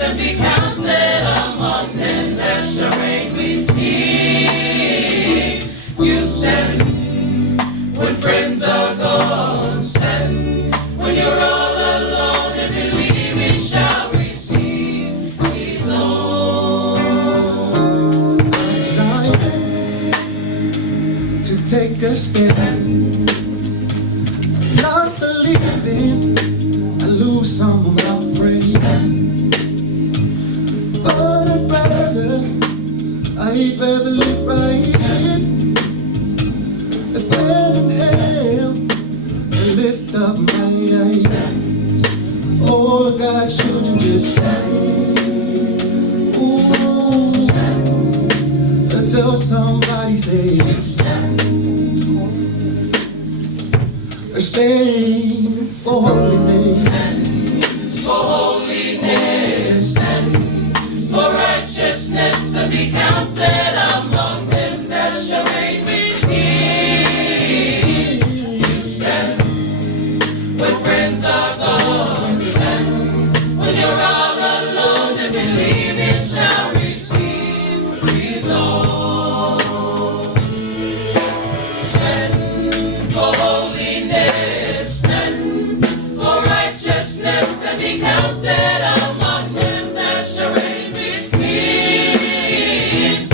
And be counted among them that shall reign with me. take a stand. Not believing I lose some of my friends, but I'd rather live right than inhale and lift up my eyes. All of God's children just say, ooh, tell somebody, say, stand for holiness, stand for holiness, stand for righteousness, and be counted among them that shall reign with Him. You stand when friends are gone, stand when you're all alone, and believe it shall receive results. Stand for holiness, stand for righteousness, and be counted among them that shall reign with Him.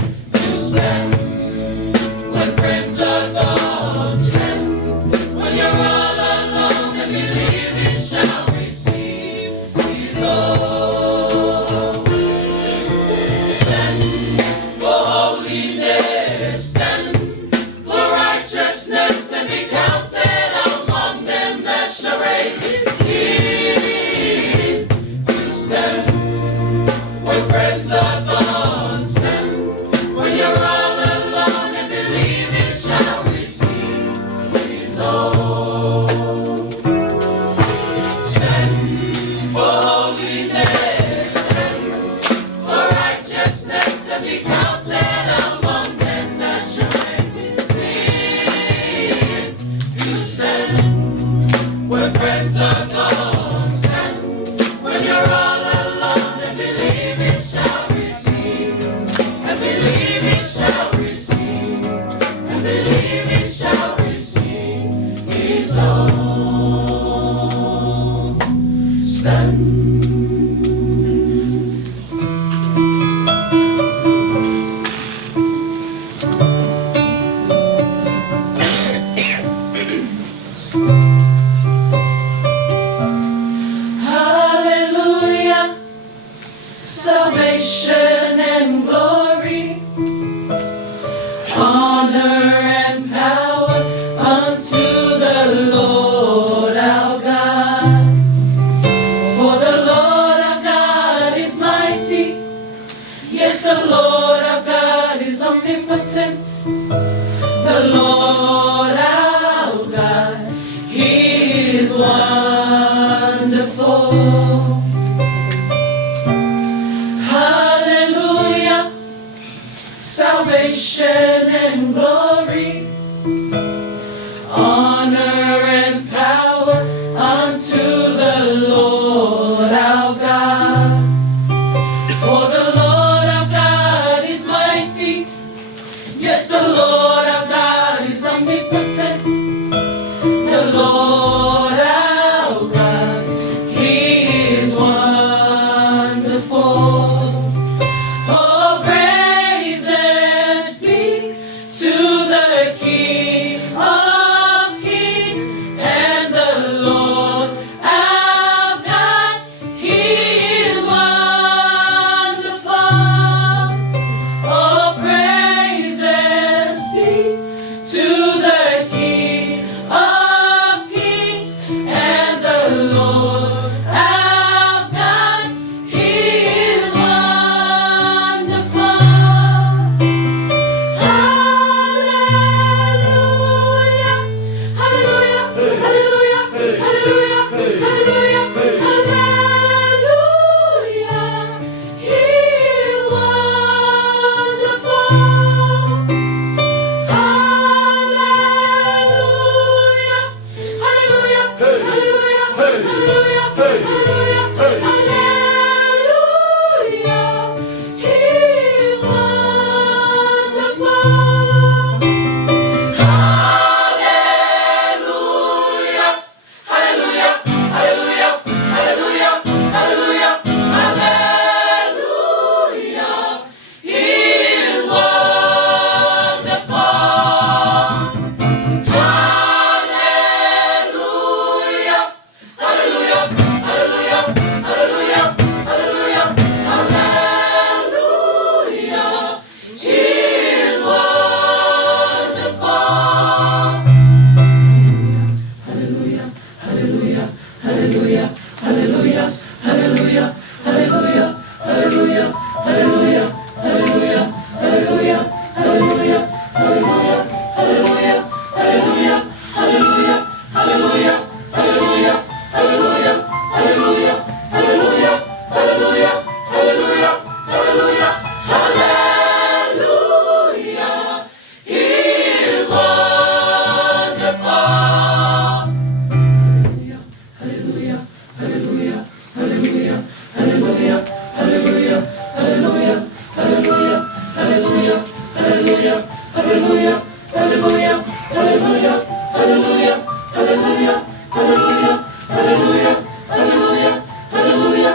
hallelujah, hallelujah, hallelujah, hallelujah, hallelujah, hallelujah, hallelujah, hallelujah, hallelujah, hallelujah,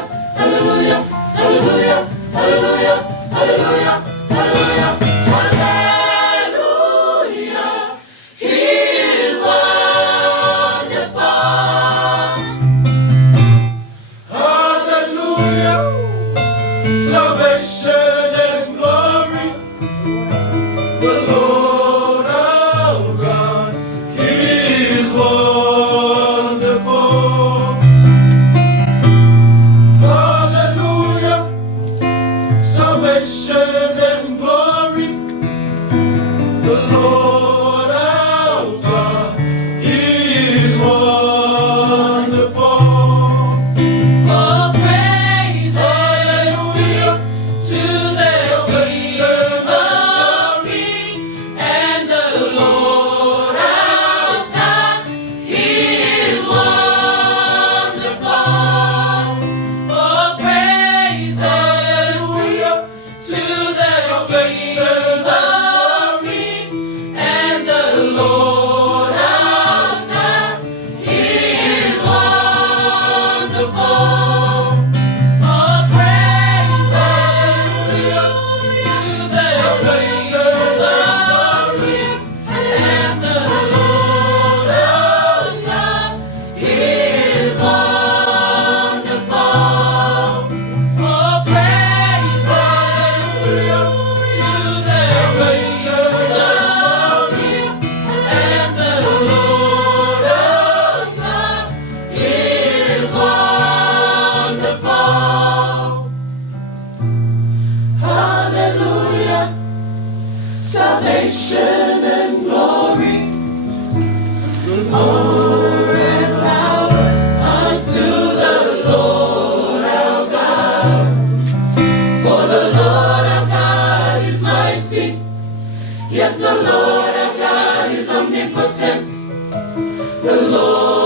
hallelujah, hallelujah, hallelujah, hallelujah, hallelujah. He is wonderful. Hallelujah. Salvation and glory. The Lord our God, He is wonderful. Hallelujah. Salvation and glory. The Lord our God, He is wonderful. Oh, praise Hallelujah. to the King of Kings and the Lord our God. He is wonderful. Oh, praise Hallelujah. to the King of Kings and the Lord our God. He is wonderful. Oh, praise to the King of Kings and the Lord our God. He is wonderful. Oh, praise to the King of Kings and the Lord our God. He is wonderful. Hallelujah. Salvation and glory, honor and power unto the Lord our God. For the Lord our God is mighty. Yes, the Lord our God is omnipotent. The Lord